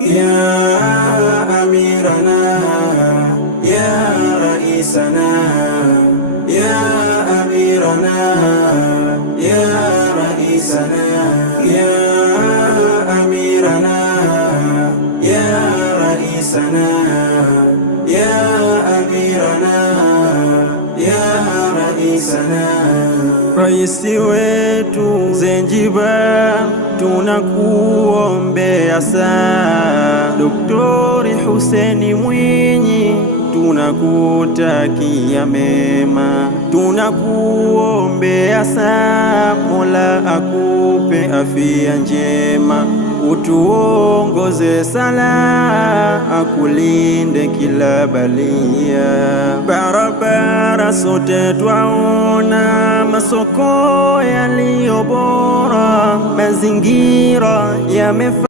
يا أميرنا يا رئيسنا يا أميرنا يا رئيسنا يا أميرنا يا رئيسنا يا أميرنا يا رئيسنا. Raisi wetu Zanzibar, tunakuombea sana. Doktori Hussein Mwinyi, tunakutakia mema. Tunakuombea sana, Mola akupe afya njema, utuongoze sala, akulinde kila balia. Barabara sote twaona, masoko yaliyo bora, mazingira